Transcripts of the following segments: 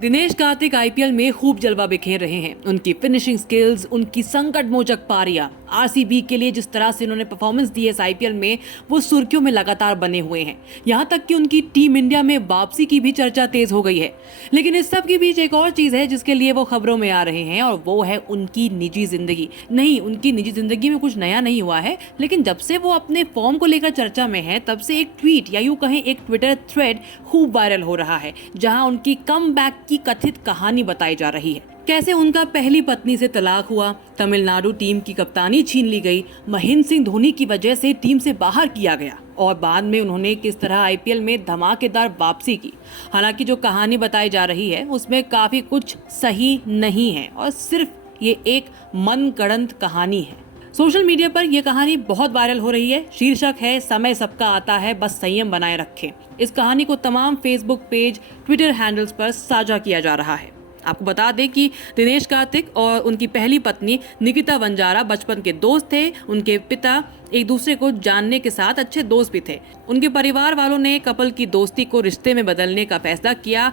Dinesh Karthik IPL में खूब जलवा बिखेर रहे हैं। उनकी फिनिशिंग स्किल्स, उनकी संकट मोचक पारियां, आरसीबी के लिए जिस तरह से उन्होंने परफॉर्मेंस दी है इस आईपीएल में, वो सुर्खियों में लगातार बने हुए हैं। यहां तक कि उनकी टीम इंडिया में वापसी की भी चर्चा तेज हो गई है। लेकिन इस सब के बीच एक और चीज है जिसके लिए वो खबरों में आ रहे हैं, और वो है उनकी निजी जिंदगी। नहीं, उनकी निजी जिंदगी में कुछ नया नहीं हुआ है, लेकिन जब से वो अपने फॉर्म को लेकर चर्चा में है, तब से एक ट्वीट या यूं कहें एक ट्विटर थ्रेड खूब वायरल हो रहा है, जहां उनकी कमबैक की कथित कहानी बताई जा रही है। कैसे उनका पहली पत्नी से तलाक हुआ, तमिलनाडु टीम की कप्तानी छीन ली गई, महेंद्र सिंह धोनी की वजह से टीम से बाहर किया गया, और बाद में उन्होंने किस तरह आईपीएल में धमाकेदार वापसी की। हालांकि जो कहानी बताई जा रही है उसमें काफी कुछ सही नहीं है, और सिर्फ ये एक मनगढ़ंत कहानी है। सोशल मीडिया पर यह कहानी बहुत वायरल हो रही है। शीर्षक है, समय सबका आता है, बस संयम बनाए रखें। इस कहानी को तमाम फेसबुक पेज, ट्विटर हैंडल्स पर साझा किया जा रहा है। आपको बता दें कि दिनेश कार्तिक और उनकी पहली पत्नी निकिता वंजारा बचपन के दोस्त थे। उनके पिता एक दूसरे को जानने के साथ अच्छे दोस्त भी थे। उनके परिवार वालों ने कपल की दोस्ती को रिश्ते में बदलने का फैसला किया।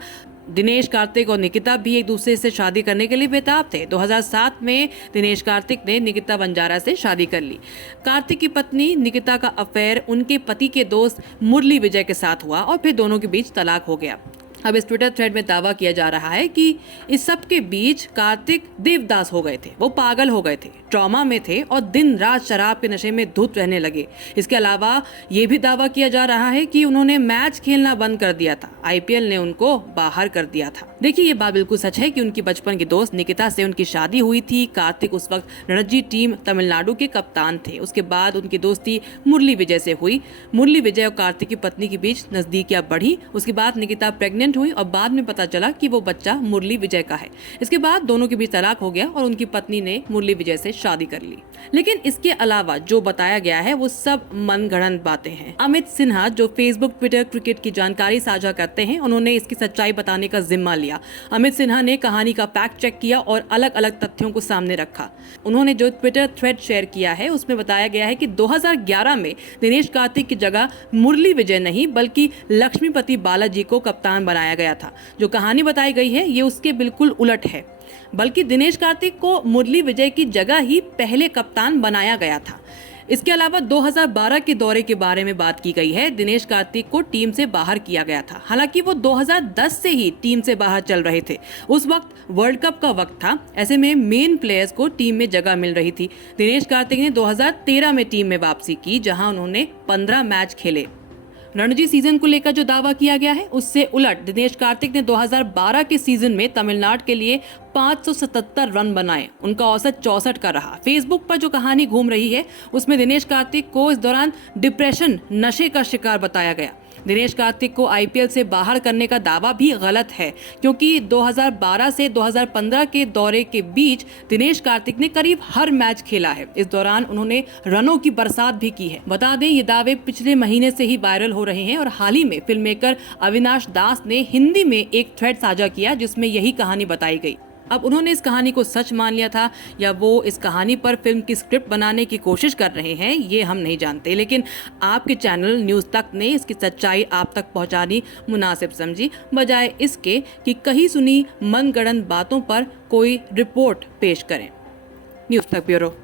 दिनेश कार्तिक और निकिता भी एक दूसरे से शादी करने के लिए बेताब थे। 2007 में दिनेश कार्तिक ने निकिता वंजारा से शादी कर ली। कार्तिक की पत्नी निकिता का अफेयर उनके पति के दोस्त मुरली विजय के साथ हुआ, और फिर दोनों के बीच तलाक हो गया। अब इस ट्विटर थ्रेड में दावा किया जा रहा है कि इस सब के बीच कार्तिक देवदास हो गए थे। वो पागल हो गए थे, ट्रॉमा में थे, और दिन रात शराब के नशे में धुत रहने लगे। इसके अलावा ये भी दावा किया जा रहा है कि उन्होंने मैच खेलना बंद कर दिया था। आईपीएल ने उनको बाहर कर दिया था। देखिए, ये बात बिल्कुल सच है कि उनकी बचपन की दोस्त निकिता से उनकी शादी हुई थी। कार्तिक उस वक्त रणजी टीम तमिलनाडु के कप्तान थे। उसके बाद उनकी दोस्ती मुरली विजय से हुई। मुरली विजय और कार्तिक की पत्नी के बीच नजदीकियां बढ़ी। उसके बाद निकिता प्रेग्नेंट हुई, और बाद में पता चला कि वो बच्चा मुरली विजय का है। इसके बाद दोनों के बीच तलाक हो गया, और उनकी पत्नी ने मुरली विजय से शादी कर ली। लेकिन इसके अलावा जो बताया गया है वो सब मनगढ़ंत बातें हैं। अमित सिन्हा, जो फेसबुक, ट्विटर, क्रिकेट की जानकारी साझा करते हैं, उन्होंने इसकी सच्चाई बताने का जिम्मा लिया। अमित सिन्हा ने कहानी का फैक्ट चेक किया और अलग अलग तथ्यों को सामने रखा। उन्होंने जो ट्विटर थ्रेड शेयर किया है उसमें बताया गया है कि 2011 में दिनेश कार्तिक की जगह मुरली विजय नहीं बल्कि लक्ष्मीपति बालाजी को कप्तान बनाया गया था। जो कहानी बताई गई है ये उसके बिल्कुल उलट है, बल्कि दिनेश कार्तिक को मुरली विजय की जगह ही पहले कप्तान बनाया गया था। इसके अलावा 2012 के दौरे के बारे में बात की गई है। दिनेश कार्तिक को टीम से बाहर किया गया था। हालांकि वो 2010 से ही टीम से बाहर चल रहे थे। उस वक्त वर्ल्ड कप का वक्त था। ऐसे में मेन प्लेयर्स को टीम में जगह मिल रही थी। दिनेश कार्तिक ने 2013 में टीम में वापसी की, जहां उन्होंने 15 मैच खेले। रणजी सीजन को लेकर जो दावा किया गया है उससे उलट दिनेश कार्तिक ने 2012 के सीजन में तमिलनाडु के लिए 577 रन बनाए। उनका औसत 64 का रहा। फेसबुक पर जो कहानी घूम रही है उसमें दिनेश कार्तिक को इस दौरान डिप्रेशन, नशे का शिकार बताया गया। दिनेश कार्तिक को आईपीएल से बाहर करने का दावा भी गलत है, क्योंकि 2012 से 2015 के दौरे के बीच दिनेश कार्तिक ने करीब हर मैच खेला है। इस दौरान उन्होंने रनों की बरसात भी की है। बता दें, ये दावे पिछले महीने से ही वायरल हो रहे हैं, और हाल ही में फिल्म मेकर अविनाश दास ने हिंदी में एक थ्रेड साझा किया जिसमें यही कहानी बताई गई। अब उन्होंने इस कहानी को सच मान लिया था या वो इस कहानी पर फिल्म की स्क्रिप्ट बनाने की कोशिश कर रहे हैं, ये हम नहीं जानते। लेकिन आपके चैनल न्यूज़ तक ने इसकी सच्चाई आप तक पहुंचानी मुनासिब समझी, बजाय इसके कि कहीं सुनी मनगढ़ंत बातों पर कोई रिपोर्ट पेश करें। न्यूज़ तक ब्यूरो।